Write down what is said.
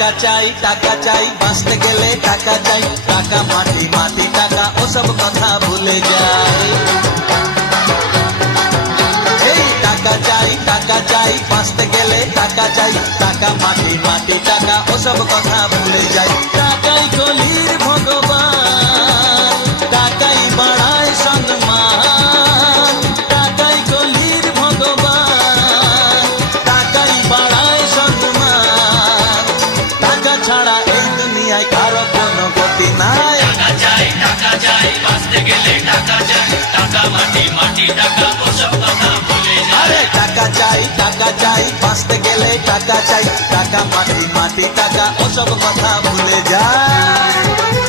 টাকা চাই বাঁচতে গেলে টাকা চাই, টাকা মাটি মাটি টাকা ওসব কথা ভুলে যাই। এই টাকা চাই বাঁচতে গেলে টাকা চাই, টাকা মাটি মাটি টাকা ওসব কথা ভুলে যাই। টাকাই কলির ভগবান, টাকাই বাড়ায় সম্মান, টাকাই কলির ভগবান, টাকাই বাড়ায় সম্মান। টাকা ছাড়া এই দুনিয়ায় কারো কোনো গতি নাই। টাকা চাই বাঁচতে গেলে টাকা চাই, টাকা মাটি মাটি টাকা ওসব কথা ভুলে যাই। আরে টাকা চাই বাঁচতে গেলে টাকা চাই, টাকা মাটি মাটি টাকা ওসব কথা ভুলে যায়।